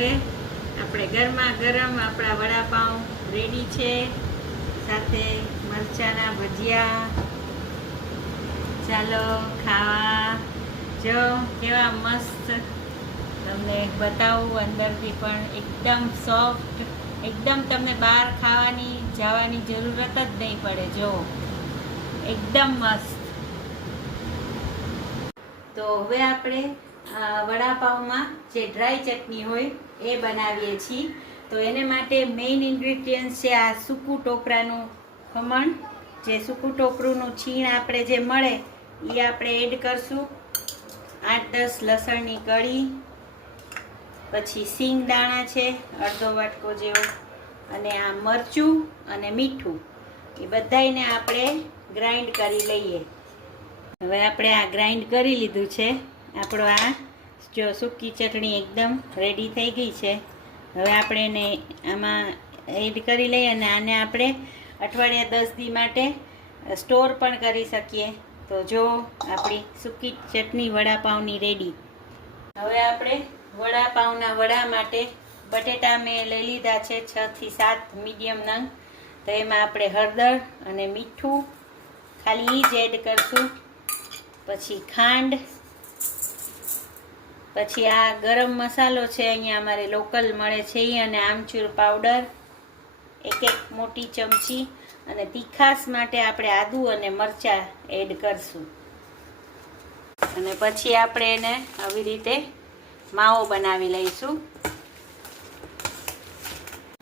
હવે આપણે ગરમા ગરમ આપણા વડાપાઉં રેડી છે, સાથે મરચાના ભજીયા. ચાલો ખાવા. જો કેવા મસ્ત તમને બતાવું, અંદરથી પણ એકદમ સોફ્ટ, એકદમ તમને બહાર ખાવાની જવાની જરૂરત જ નહીં પડે. જો એકદમ મસ્ત. તો હવે આપણે વડાપાઉંમાં જે ડ્રાય ચટણી હોય એ બનાવીએ છીએ. તો એને માટે મેઇન ઇન્ગ્રીડિયન્ટ છે આ સૂકું ટોપરાનું ખમણ. જે સૂકું ટોપરુંનું છીણ આપણે જે મળે એ આપણે એડ કરશું. 8-10 લસણની કળી, પછી સિંગ દાણા છે અડધો વાટકો જેવો, અને આ મરચું અને મીઠું, એ બધાને આપણે ગ્રાઇન્ડ કરી લઈએ. હવે આપણે આ ગ્રાઇન્ડ કરી લીધું છે. આપણો આ જો સૂકી ચટણી એકદમ રેડી થઈ ગઈ છે. હવે આપણે એને આમાં એડ કરી લઈએ અને આને આપણે અઠવાડિયા 10 દી માટે સ્ટોર પણ કરી શકીએ. તો જો આપણી સૂકી ચટણી વડાપાઉંની રેડી. હવે આપણે વડાપાઉંના વડા માટે બટેટા મેં લઈ લીધા છે 6 થી 7 મીડિયમ નંગ. તો એમાં આપણે હળદર અને મીઠું ખાલી જ એડ કરશું. પછી ખાંડ, પછી આ ગરમ મસાલો છે, અહીંયા અમારે લોકલ મળે છે એ, અને આમચૂર પાવડર 1 મોટી ચમચી, અને તીખાસ માટે આપણે આદુ અને મરચાં એડ કરશું. અને પછી આપણે એને આવી રીતે માવો બનાવી લઈશું.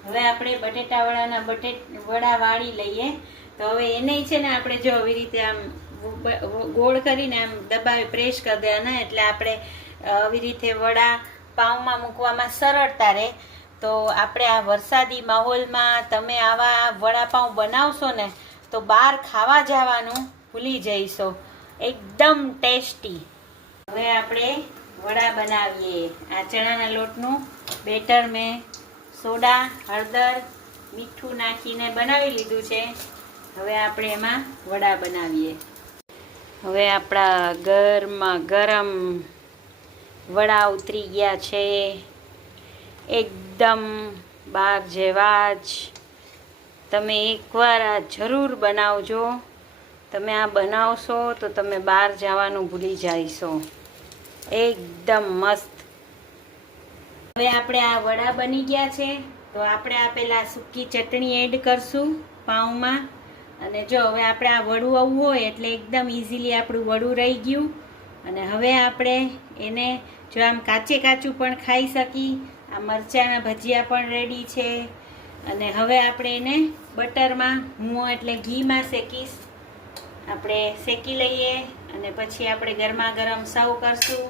હવે આપણે બટેટા વડાના વડા વાળી લઈએ. તો હવે એને છે ને આપણે જો આવી રીતે આમ ગોળ કરીને આમ દબાવી પ્રેસ કરી દેવાના, એટલે આપણે આવી રીતે વડા પાઉંમાં મૂકવામાં સરળતા રહે. તો આપણે આ વરસાદી માહોલમાં તમે આવા વડાપાઉં બનાવશો ને તો બહાર ખાવા જવાનું ભૂલી જઈશો. એકદમ ટેસ્ટી. હવે આપણે વડા બનાવીએ. આ ચણાના લોટનું બેટર મેં સોડા, હળદર, મીઠું નાખીને બનાવી લીધું છે. હવે આપણે એમાં વડા બનાવીએ. હવે આપણા ગરમા ગરમ વડા ઉતરી ગયા છે, એકદમ બહાર જેવા જ. તમે એકવાર આ જરૂર બનાવજો. તમે આ બનાવશો તો તમે બહાર જવાનું ભૂલી જઈશો. એકદમ મસ્ત. હવે આપણે આ વડા બની ગયા છે. તો આપણે આ પહેલાં સૂકી ચટણી એડ કરશું પાઉંમાં. અને જો હવે આપણે આ વડું આવું હોય એટલે એકદમ ઇઝીલી આપણું વડું રહી ગયું. અને હવે આપણે એને જો આમ કાચે કાચું પણ ખાઈ શકી. આ મરચાંના ભજીયા પણ રેડી છે. અને હવે આપણે એને બટરમાં, હું એટલે ઘીમાં શેકીશ. આપણે શેકી લઈએ અને પછી આપણે ગરમા ગરમ સર્વ કરશું.